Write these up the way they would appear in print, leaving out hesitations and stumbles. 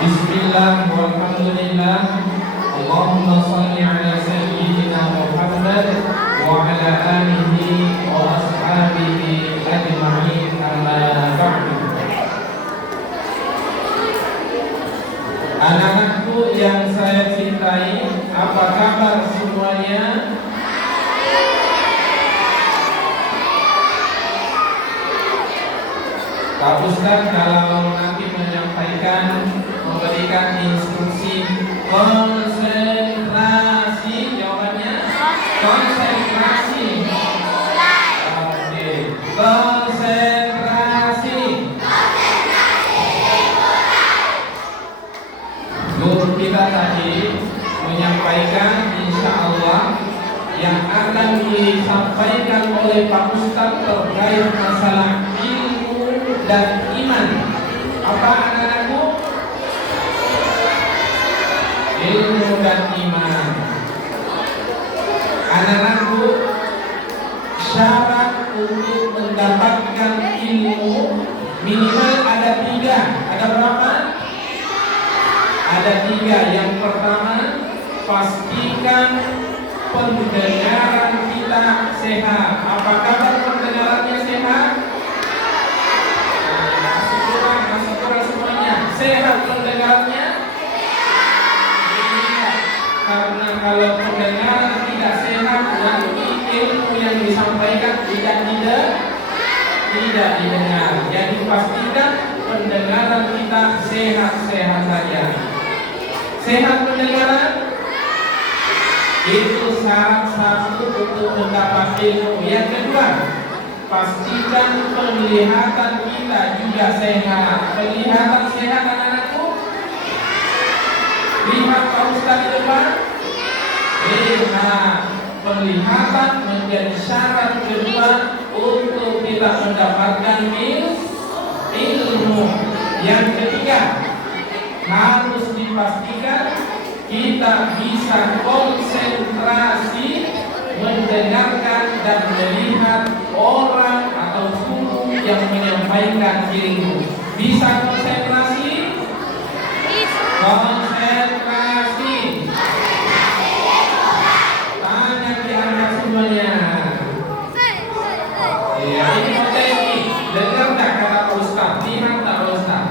Bismillah walhamdulillah. Allahumma salli ala sayyidina Muhammad wa ala alihi wa ashabihi ajma'in, amma ba'du. Anak-anakku yang saya cintai, apa kabar semuanya? Pak Ustaz kalau nanti menyampaikan, memberikan instruksi konsentrasi, jawabannya konsentrasi. Oke, konsentrasi. Guru kita tadi menyampaikan insya Allah yang akan disampaikan oleh Pak Ustaz terkait masalah dan iman. Apa anak-anakku? Ilmu dan iman. Anak-anakku, syarat untuk mendapatkan ilmu minimal ada 3. Ada berapa? Ada 3. Yang pertama, pastikan pendengaran kita sehat. Apa kabar pendengarannya sehat? Sehat pendengarannya? Iya. Karena kalau pendengaran tidak sehat, nanti ilmu yang disampaikan tidak didengar. Jadi pastikan pendengaran kita sehat-sehat saja. Sehat pendengaran itu syarat satu untuk mendapat ilmu. Yang kedua, pastikan penglihatan kita juga sehat. Penglihatan sehat anak-anakku? Lihat Pak Ustaz di depan. Lihat. Penglihatan menjadi syarat kedua untuk kita mendapatkan ilmu. Yang ketiga, harus dipastikan kita bisa konsentrasi mendengarkan dan melihat orang atau guru yang menyampaikan ilmu. Bisa konsentrasi? Konsentrasi. Tangan diangkat semuanya. Ya, ini potensi. Dengar tak kata Pak Ustaz? Lihat tak Pak Ustaz?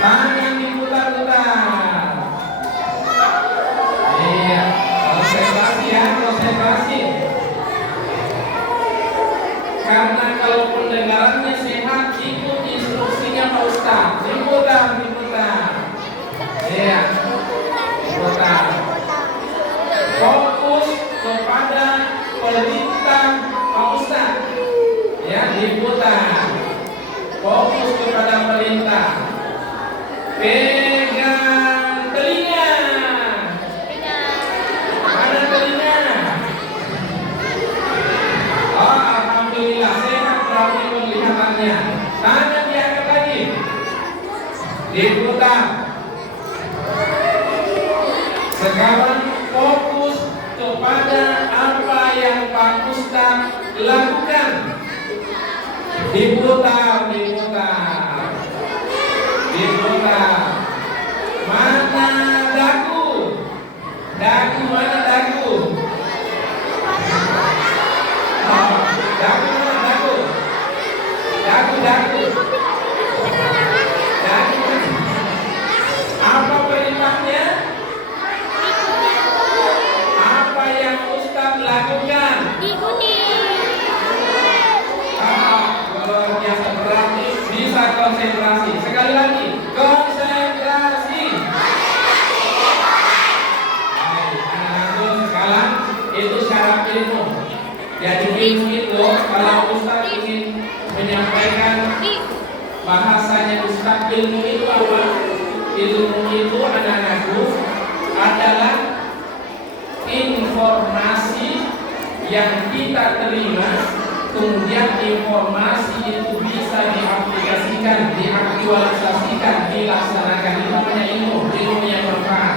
Tangan diputar-putar. Iya, konsentrasi ya, konsentrasi. Karena kalau pendengarannya sehat, ikut instruksinya Pak Ustaz. Diputar. Iya, diputar. Fokus kepada perintah Pak Ustaz. Ya, diputar. Fokus kepada perintah. Pegang telinga. Mana telinga? Oh, alhamdulillah sehat berarti penglihatannya. Tangan diangkat lagi. Diputar. Sekarang fokus kepada apa yang Pak Ustaz lakukan. Diputar. Mana dagu? Dagu mana dagu? Dagu. Apa perintahnya? Apa yang Ustaz lakukan? Ikuti. Luar biasa, berarti bisa konsentrasi. Sekali lagi, konsentrasi. Baik, anak-anakku sekarang itu syarat ilmu. Jadi ilmu itu kalau Ustaz ingin menyampaikan bahasanya Ustaz, ilmu itu apa? Ilmu itu anak-anakku adalah informasi yang kita terima, kemudian informasi itu bisa diaplikasikan, diaktualisasikan, dilaksanakan. Itu namanya ilmu yang bermanfaat.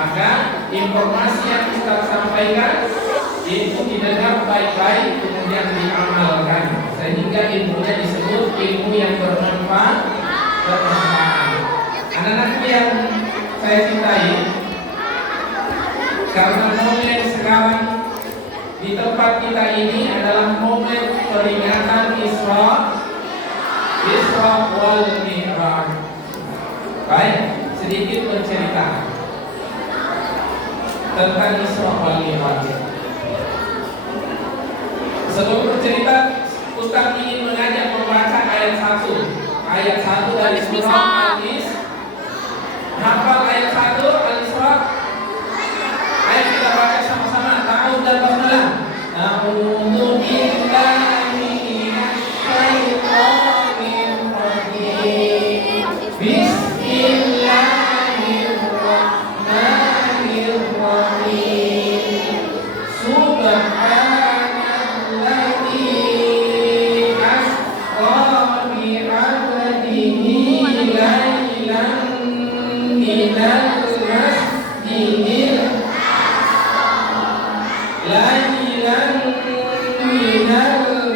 Maka informasi yang kita sampaikan itu didengar baik-baik, kemudian diamalkan, sehingga ilmunya disebut ilmu yang bermanfaat. Anak-anak yang tempat kita ini adalah momen peringatan Isra wal Mi'raj. Baik, sedikit bercerita tentang Isra wal Mi'raj. Sebelum bercerita, Ustaz ingin mengajak membaca ayat 1 dari surah Al-Isra. Hafal ayat 1 Al-Isra? Ayo kita baca sama-sama. Ta'awudz dan basmalah. A'udzu billahi minasyaitonir rajim. Bismillahirrahmanirrahim. Subhanalladzi asra bi 'abdihi lailan minal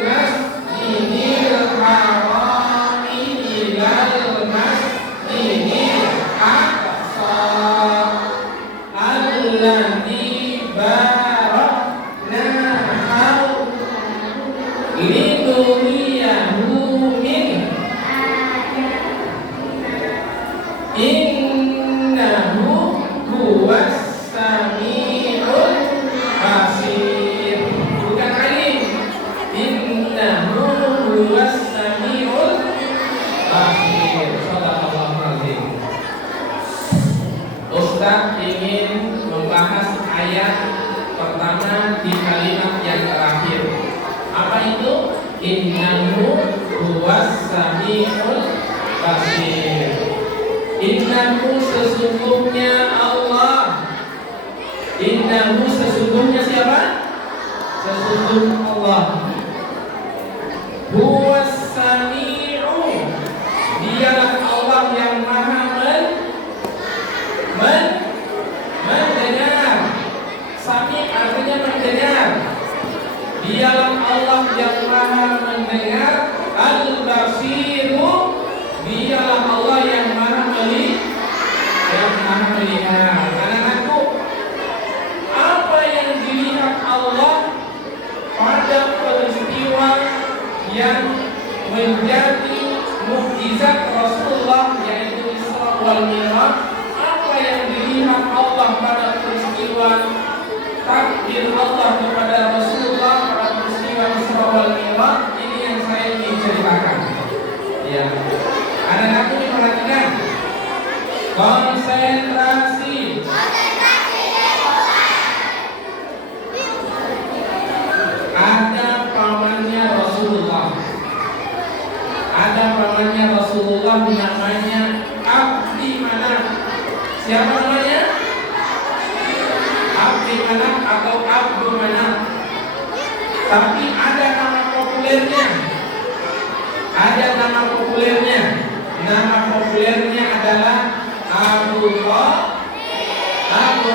masjidil haram ilal masjidil aqsa alladzi barakna linuriyahu min innahu huwas sami'ul basir. Bukan alim. Innahu huwas sami'ul basir. Shadaqallahul azim. Ustaz ingin membahas ayat pertama di kalimat yang terakhir. Apa itu? Innahu huwas sami'ul basir. Innahu sesungguhnya Allah. Innahu sesungguhnya siapa? Sesungguhnya Allah. Huwas sami'u. Dialah Allah yang maha mendengar. Sami artinya mendengar. Dialah Allah yang maha mendengar. Al-Basiru. Dialah Allah yang maha melihat. Anak-anakku, apa yang dilihat Allah pada peristiwa yang menjadi mukjizat Rasulullah, yaitu Isra wal Mi'raj? Apa yang dilihat Allah pada peristiwa takdir Allah kepada Rasulullah pada peristiwa Isra wal Mi'raj? Ini yang saya ingin ceritakan. Ya. Anak-anakku diperhatikan. Konsentrasi. Ada pamannya Rasulullah. Namanya Abdi Manaf. Siapa namanya? Abdi Manaf atau Abdul Manaf. Tapi ada nama populernya. Nama populernya adalah Abu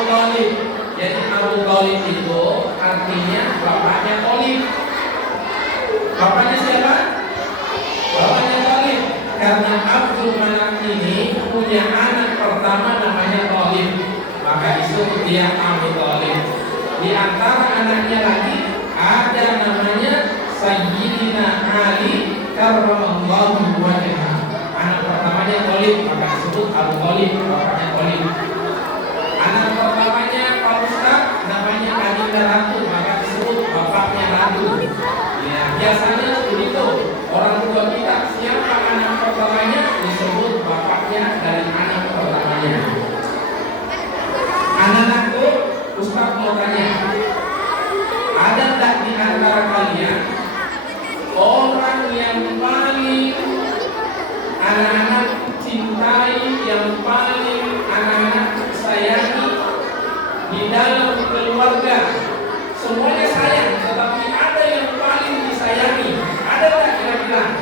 Thalib. Jadi Abu Thalib itu artinya bapaknya Thalib. Bapaknya siapa? Bapaknya Thalib. Karena Abdul Manaf ini punya anak pertama namanya Thalib, maka disebut dia Abu Thalib. Di antara anaknya lagi ada namanya Sayyidina Ali karramallahu wajhahu. Anak pertamanya Thalib, maka disebut Abu Thalib, bapaknya Thalib. Anak pertamanya Pak Ustaz namanya Adinda Ratu, maka disebut bapaknya Ratu. Ya, biasanya begitu. Orang tua kita siapa anak pertamanya disebut bapaknya dari anak pertamanya. Anak-anakku, Ustaz mau tanya, ada tak di antara kalian orang yang paling anak-anak cintai, yang paling anak-anak sayangi di dalam keluarga? Semuanya sayang, tetapi ada yang paling disayangi. Ada tak kira-kira?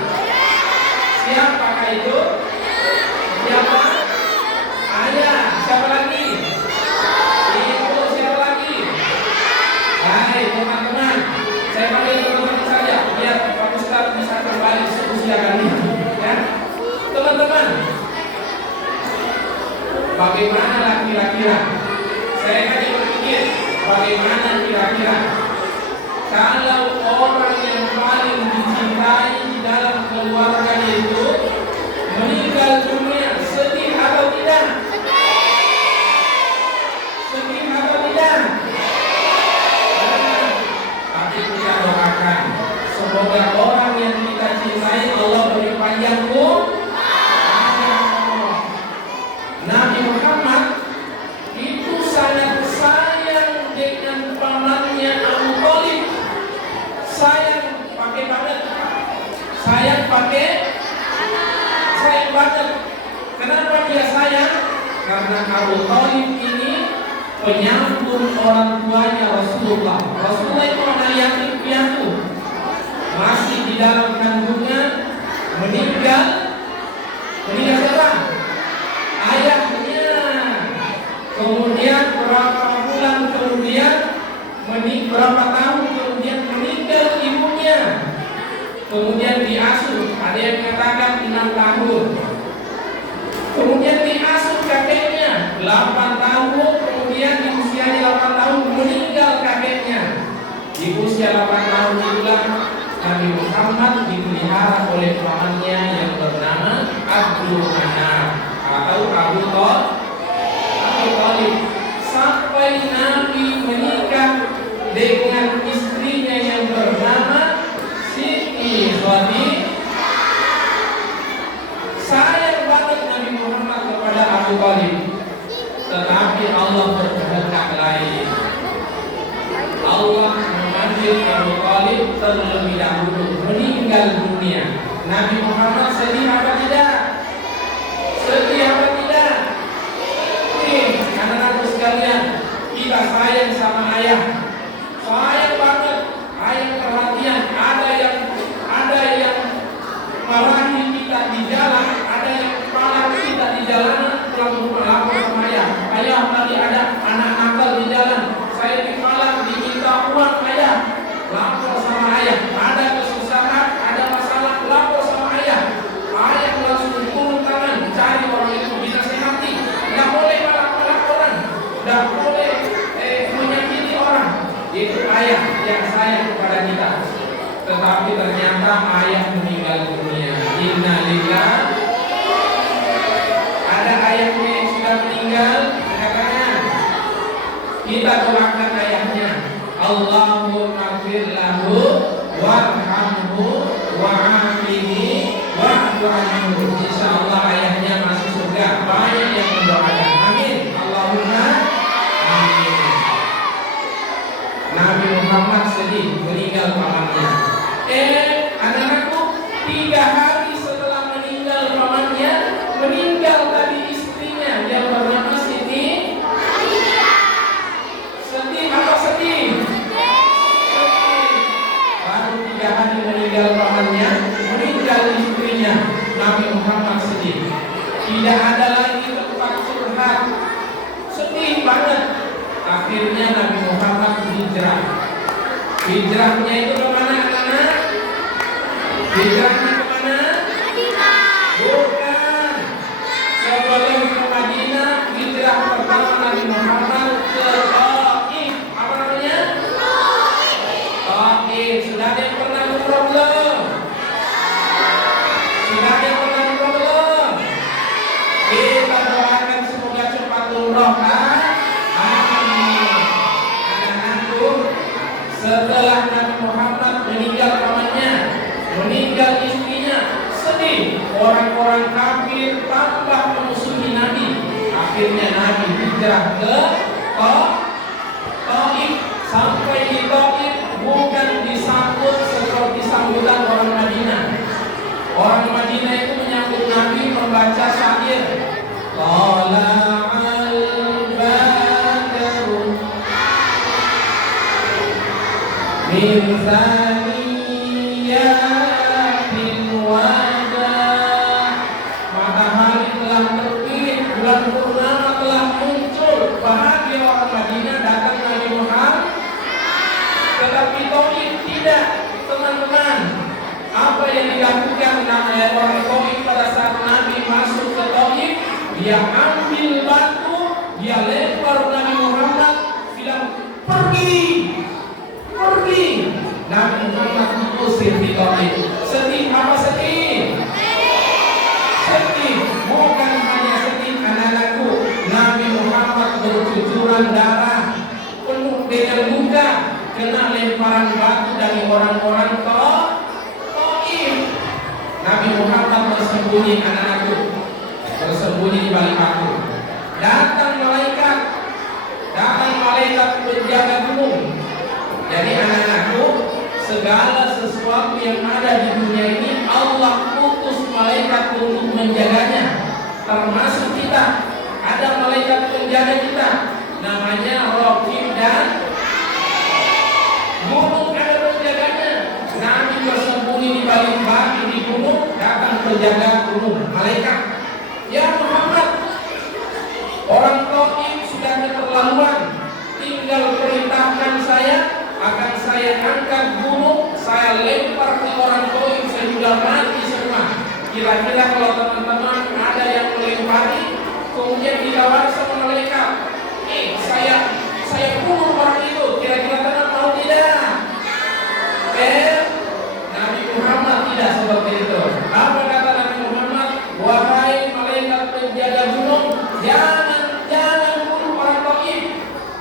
Siapakah itu? Siapa? Ayah. Siapa lagi? Ibu. Siapa lagi? Hai teman-teman, saya panggil teman-teman saja biar Pak Ustaz bisa kembali seusia kalian. Ya, teman-teman, bagaimana kira-kira? Saya hanya berpikir, bagaimana kira-kira kalau orang yang paling dicintai di dalam keluarga itu meninggal dunia, sedih atau tidak? Sedih atau tidak? Tapi kita doakan semoga orang yang kita cintai Allah beri panjang umur. Nabi Muhammad itu sangat sayang dengan pamannya Abu Thalib. Sayang pakai banget. Sayang banget. Kenapa dia sayang? Karena Abu Thalib ini penyambung orang tuanya Rasulullah. Rasulullah itu anak yatim piatu, masih di dalam kandungan, meninggal siapa? Ayahnya. Kemudian berapa bulan kemudian, berapa tahun kemudian meninggal ibunya. Kemudian diasuh, ada yang katakan 6 tahun. Kemudian diasuh kakeknya 8 tahun. Kemudian di usia 8 tahun meninggal kakeknya. Di usia 8 tahun itulah Nabi Muhammad dipelihara oleh pamannya yang bernama Abdul Manaf atau Abu Thalib, sampai Nabi menikah dengan istrinya yang bernama Siti Khadijah. Sayang banget Nabi Muhammad kepada Abu Thalib, tetapi Allah berkehendak lain. Allah memanggil Abu Thalib terlebih dahulu meninggal dunia. Nabi Muhammad sedih apa tidak? Sedih apa tidak? Anak-anak sekalian, kita sayang sama ayah, sayang banget, ayah perhatian. Ada yang marahi kita di jalan, ada yang marah kita di jalanan, langsung melapor sama ayah. Ayah, tadi ada anak nakal di jalan, saya dipalak, diminta uang ayah, lapor sama ayah. Ada kesusahan, ada masalah, lapor sama ayah. Ayah langsung turun tangan, cari orang itu, dinasihati. Nggak boleh marah-marah orang, nggak boleh menyakiti orang. Itu ayah yang sayang kepada kita. Tetapi ternyata ayah meninggal dunia. Innalillah. Ada ayahnya yang sudah meninggal, katanya kita doakan ayahnya, Allahumma fir lahu warhamhu wa'afihi wa'fu anhu. Insyaallah ayahnya masuk surga. Banyak yang mendoakan. Amin. Allahumma amin. Nabi Muhammad sedih meninggal pamannya. Anak-anakku, 3 hari setelah meninggal pamannya, meninggal tadi istrinya yang bernama Siti. Sedih apa sedih? Sedih. Baru 3 hari meninggal pamannya, meninggal istrinya. Nabi Muhammad sedih. Tidak ada lagi tempat curhat. Sedih banget. Akhirnya Nabi Muhammad hijrah. Hijrahnya itu kemana anak-anak? Hijrahnya kemana? Bukan. Sebelum ke Madinah, hijrah pertama Nabi Muhammad ke Taif. Apa namanya? Taif. Sudah ada yang pernah umrah belum? Sudah ada yang pernah umrah belum? Kita doakan semoga cepat umrah kan? Amin. Anak-anakku, setelah Nabi Muhammad meninggal pamannya, meninggal istrinya, sedih. Orang-orang kafir tambah memusuhi Nabi. Akhirnya Nabi hijrah ke Taif. Sampai di Taif bukan disambut seperti sambutan orang Madinah. Orang Madinah itu menyambut Nabi membaca syair. Tala'al badru min thaniyatin wada. Matahari telah terbit, bulan purnama telah muncul. Bahagia orang Madinah datang Nabi Muhammad. Tetapi Taif tidak, teman-teman. Apa yang dilakukan orang Taif pada saat Nabi masuk ke Taif? Dia ambil batu, dia lempar Nabi Muhammad, bilang pergi, pergi. Taif. Sedih apa sedih? Sedih, bukan hanya sedih anak-anakku. Nabi Muhammad bercucuran darah, penuh dengan luka, kena lemparan batu dari orang-orang Taif. Nabi Muhammad bersembunyi, anak-anakku, bersembunyi di balik batu. Datang malaikat penjaga gunung. Jadi anak-anakku, segala sesuatu yang ada di dunia ini Allah utus malaikat untuk menjaganya, termasuk kita. Ada malaikat penjaga kita, namanya Raqib, dan gunung ada penjaganya. Nabi bersembunyi di balik batu di gunung, datang penjaga gunung, malaikat. Ya Muhammad, orang Taif sudah keterlaluan, tinggal perintahkan saya, akan saya angkat gunung, saya lempar ke orang Taif, saya sudah mati semua. Kira-kira kalau teman-teman ada yang melempari, kemudian ditawari sama malaikat, saya bunuh orang itu, kira-kira teman mau tidak? Nabi Muhammad tidak seperti itu. Apa kata Nabi Muhammad? Wahai malaikat penjaga gunung, jangan bunuh orang Taif.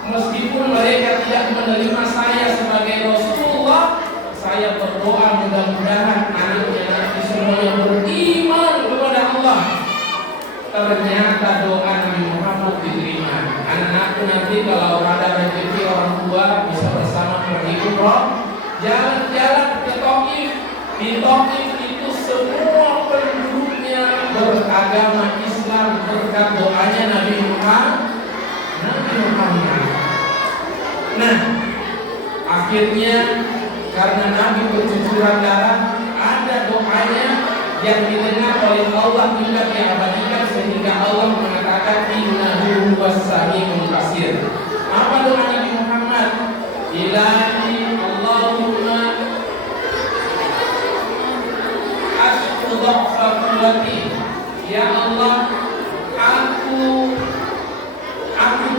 Meskipun mereka tidak menerima saya sebagai Rasulullah, saya berdoa mudah-mudahan anaknya nanti semuanya beriman kepada Allah. Ternyata doa Nabi Muhammad diterima. Anak-anakku nanti kalau ada rezeki orang tua bisa bersama pergi umroh, jalan-jalan ke Taif. Di Taif itu semua penduduknya beragama Islam berkat doanya Nabi Muhammad. Nah, akhirnya karena Nabi bercucuran darah, ada doanya yang didengar oleh Allah juga diabadikan sehingga Allah mengatakan innahu huwas-sami'ul basir. Apa doa Nabi Muhammad? Ilahi Allahumma ashku dha'fa quwwati. Ya Allah, aku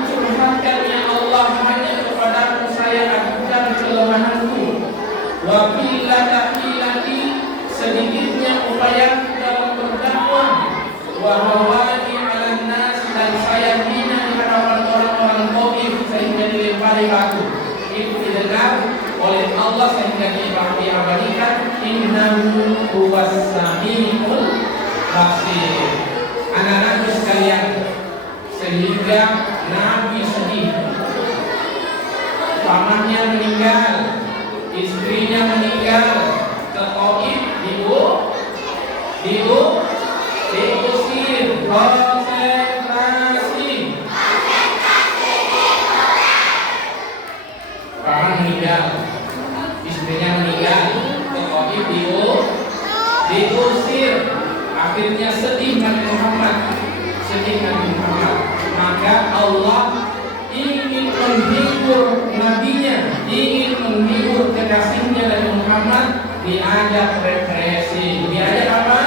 curhatkan ya Allah hanya kepadamu saya adukan kelemahanku. Wa qillata hilati, sedikitnya upaya dalam berdakwah. Wa hawani 'alan nas, dan saya hina di hadapan orang-orang Taif sehingga dilempari batu. Itu didengar oleh Allah sehingga diabadikan innahu huwas-sami'ul basir. Anak-anakku sekalian, sehingga Nabi sedih. Pamannya meninggal, istrinya meninggal, ke Taif diusir, konsentrasi. Paman meninggal, istrinya meninggal, ke Taif diusir. Akhirnya sedih Nabi Muhammad. Maka Allah ingin menghibur nabinya, ingin menghibur kekasihnya Nabi Muhammad, diajak refreshing. Diajak apa?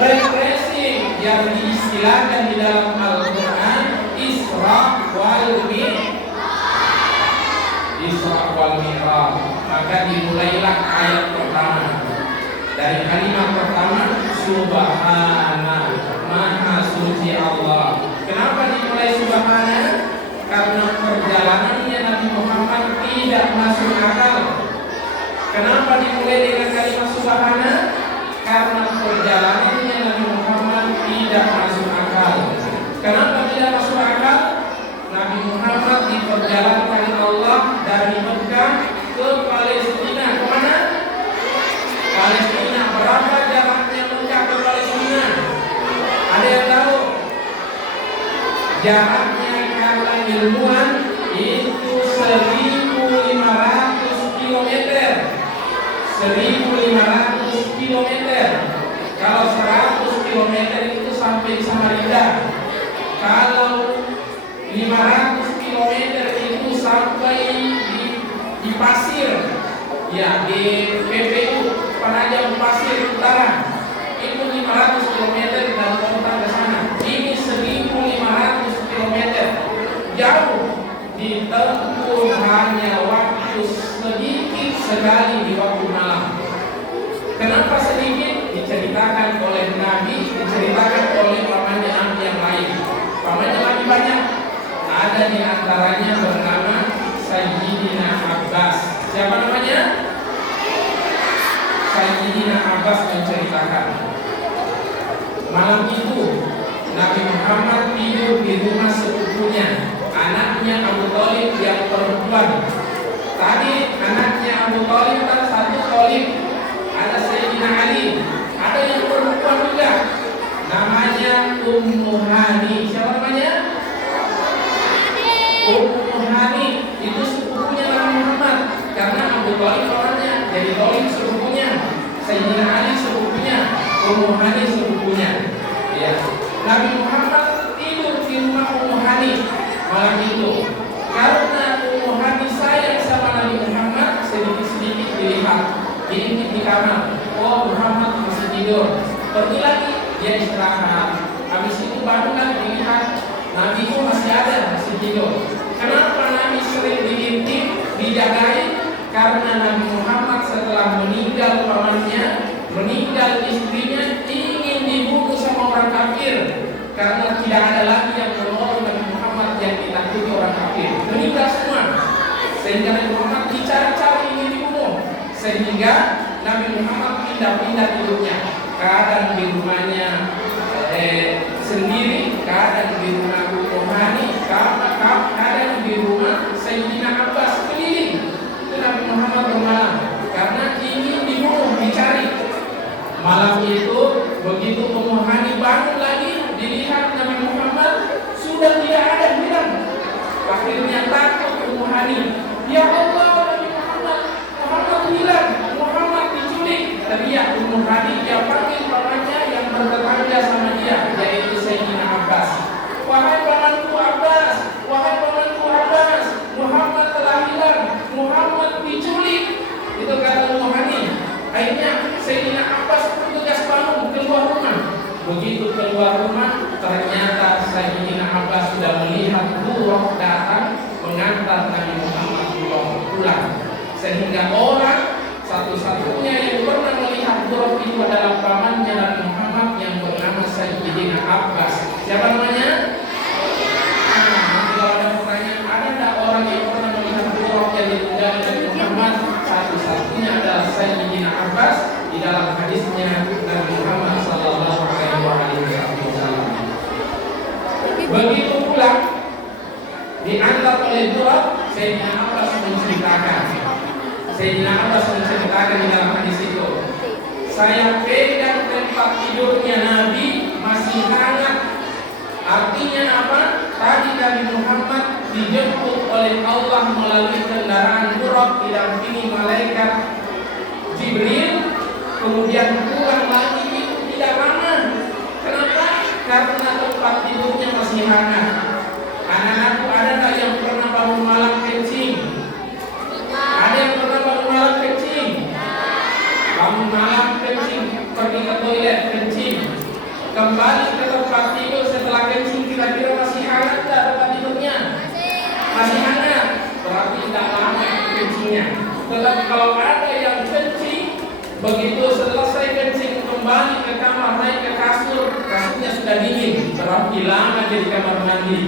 Refreshing, yang diistilahkan di dalam Al-Quran Isra wal Mi'raj. Maka dimulailah ayat pertama. Dari kalimat pertama, Subhana, Maha Suci Allah. Kenapa dimulai Subhana? Karena perjalanannya Nabi Muhammad tidak masuk akal. Kenapa dimulai dengan kalimat Subhana? Karena perjalanannya Nabi Muhammad tidak masuk akal. Kenapa tidak masuk akal? Nabi Muhammad diperjalankan Allah dari Mekah ke Palestina. Kemana? Palestina. Berapa jaraknya Mekah ke Palestina? Ada yang tahu? Jaraknya kata ilmuwan itu 1.500 km. 1.500 km. Kalau 100 km itu sampai di Samarinda. Kalau 500 km itu sampai di Pasir. Ya, di PPU Penajam Pasir Utara. Itu 500 km dalam kota ke sana. Ini 1.500 km. Jauh, ditempuh hanya waktu sedikit sekali di waktu malam. diceritakan oleh Nabi, diceritakan oleh pamannya Nabi yang lain. Pamannya Nabi banyak. Ada di antaranya bernama Sayyidina Abbas. Siapa namanya? Sayyidina Abbas menceritakan, malam itu Nabi Muhammad tidur di rumah sepupunya, anaknya Abu Thalib yang perempuan. Tadi anaknya Abu Thalib kan satu Thalib, ada Sayyidina Ali, ada yang perempuan juga, namanya Ummu Hani. Siapa namanya? Ummu Hani. Itu sepupunya Nabi Muhammad, karena Abu Thalib orangnya, jadi Thalib sepupunya, Sayyidina Ali sepupunya, Ummu Hani sepupunya. Ya. Nabi Muhammad tidur di rumah Ummu Hani malam itu. Karena Ummu Hani sayang sama Nabi Muhammad, sedikit-sedikit dilihat, diintip di kamar. Oh, Muhammad masih tidur. Pergi lagi, dia istirahat. Habis itu baru lagi dilihat, Nabi itu masih ada, masih tidur. Kenapa Nabi sering diintip, dijagain? Karena Nabi Muhammad setelah meninggal pamannya, meninggal istrinya, ingin dibunuh sama orang kafir. Karena tidak ada lagi yang menolong Nabi Muhammad yang ditakuti orang kafir. Meninggal semua. Sehingga Nabi Muhammad dicari-cari ingin dibunuh. Sehingga Nabi Muhammad pindah-pindah tidurnya. Kadang di rumahnya sendiri, kadang di rumah Ummu Hani, kadang di rumah Sayyidina Abbas, keliling. Itu Nabi Muhammad bermalam karena ingin dibunuh, dicari. Malam itu begitu Ummu Hani bangun lagi, dilihat Nabi Muhammad sudah tidak ada, hilang. Akhirnya takut Ummu Hani. Ya Allah, Nabi Muhammad hilang, Muhammad diculik. Teriak Ummu Hani, dia panggil pamannya yang bertetangga sama dia, yaitu Sayyidina Abbas. Wahai pamanku Abbas, wahai pamanku Abbas, Muhammad telah hilang, Muhammad diculik. Itu kata Ummu Hani. Akhirnya Sayyidina Abbas bertugas bangun keluar rumah. Begitu keluar rumah, ternyata Sayyidina Abbas sudah melihat Buraq datang mengantar Nabi Muhammad pulang. Sehingga orang satu-satunya yang pernah melihat Buraq itu adalah pamannya Nabi Muhammad yang bernama Sayyidina Abbas. Siapa namanya? Kalau ada pertanyaan, ada tak orang yang pernah melihat Buraq yang ditunggangi Nabi Muhammad? Satu-satunya adalah Sayyidina Abbas di dalam hadisnya Nabi Muhammad sallallahu alaihi wasallam. Begitu pulang diantar oleh Buraq, Sayyidina Abbas menceritakan. Sayyidina Abbas menceritakan di dalam hadis itu, saya pegang tempat tidurnya Nabi masih hangat. Artinya apa? Tadi Nabi Muhammad dijemput oleh Allah melalui kendaraan Buraq didampingi malaikat Jibril, kemudian pulang lagi itu tidak lama. Kenapa? Karena tempat tidurnya masih hangat. Anak-anakku, ada tak yang pernah bangun malam kencing? Ada yang pernah bangun malam kencing? Bangun malam kencing, pergi ke toilet kencing, kembali ke tempat tidur setelah kencing, kira-kira masih hangat tak tempat tidurnya? Masih hangat, berarti tidak lama kencingnya. Tetapi kalau ada yang kencing, begitu selesai kencing kembali ke kamar, naik ke kasur, kasurnya sudah dingin, berarti lama di kamar mandi.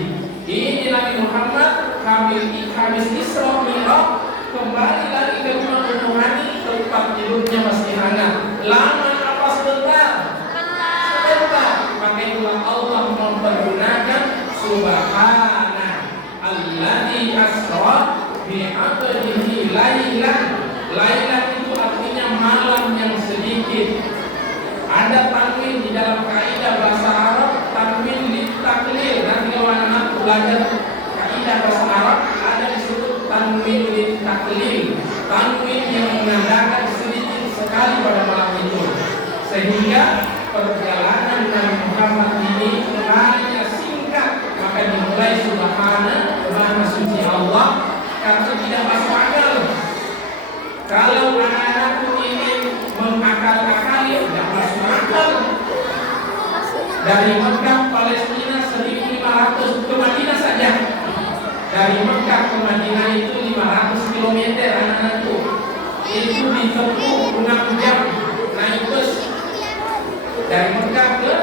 Ini Nabi Muhammad habis Isra Mi'raj, kembali lagi ke rumah Ummu Hani, tempat tidurnya masih hangat. Lama apa sebentar? Sebentar. Maka itulah Allah mempergunakan Subhana alladzi asra bi'abdihi lailan. Lailan itu artinya malam yang sedikit. Ada tanwin di dalam kaidah bahasa Arab, tanwin litaklil. Nanti kalau anak belajar kaidah bahasa Arab, ada disebut tanwin litaklil, tanwin yang menandakan sedikit sekali pada malam itu. Sehingga perjalanan Nabi Muhammad ini hanya singkat, maka dimulai Subhana, Maha Suci Allah, karena tidak masuk akal. Kalau anak-anakku ingin mengakal-akali, tidak masuk akal. Dari Mekah Palestina 1500 ke Madinah saja. Dari Mekah ke Madinah itu 500 km anak-anakku. Itu ditempuh 6 jam naik bus. dari Mekah ke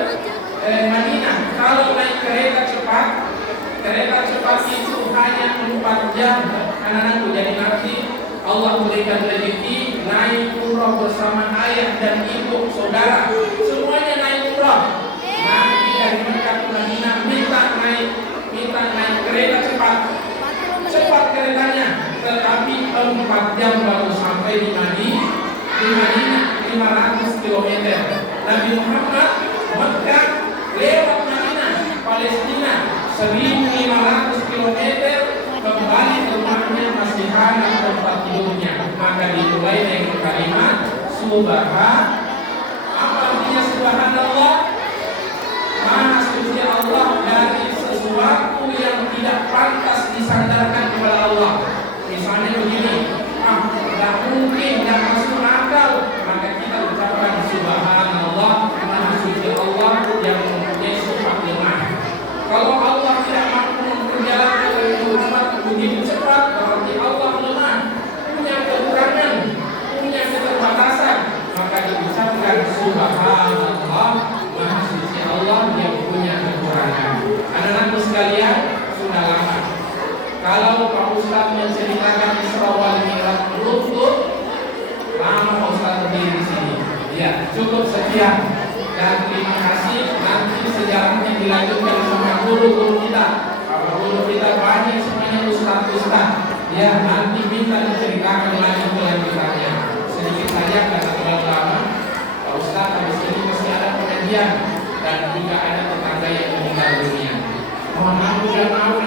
Madinah. Kalau naik kereta cepat itu hanya 4 jam anak-anakku. Jadi nanti Allah berikan rezeki naik umroh bersama ayah dan ibu, saudara, semuanya naik umroh. Nanti dari Mekah ke Madinah minta naik kereta cepat keretanya, tetapi 4 jam baru sampai di Madinah 500 km. Nabi Muhammad Mekah lewat Madinah Palestina 1500 km, kembali ke rumahnya masih hangat tempat tidurnya. Maka dimulai dengan kalimat subhan. Apa artinya subhanallah? Maha suci Allah dari sesuatu yang tidak pantas disandarkan kepada Allah. Misalnya begini, tidak mungkin, tidak masuk akal, maka kita ucapkan subhanallah, maha suci Allah yang mempunyai sifat lemah. Kalau Allah tidak mampu memperjalankan Muhammad begitu cepat, berarti Allah lemah, punya kekurangan, punya keterbatasan, maka diucapkan subhanallah, maha suci Allah yang punya kekurangan. Anak-anakku sekalian, sudah lama kalau Pak Ustadz menceritakan Isra wal Mi'raj lutut, lama Pak Ustadz berdiri di sini. Ya, cukup sekian dan terima kasih. Nanti sejarahnya dilanjutkan sama guru-guru kita. Bapak guru kita banyak semuanya ustadz. Ya, nanti minta diceritakan lagi kelanjutannya. Sedikit saja kata terlalu lama. Pak Ustadz habis ini masih ada pengajian dan juga ada tetangga yang meninggal dunia. Mohon maaf,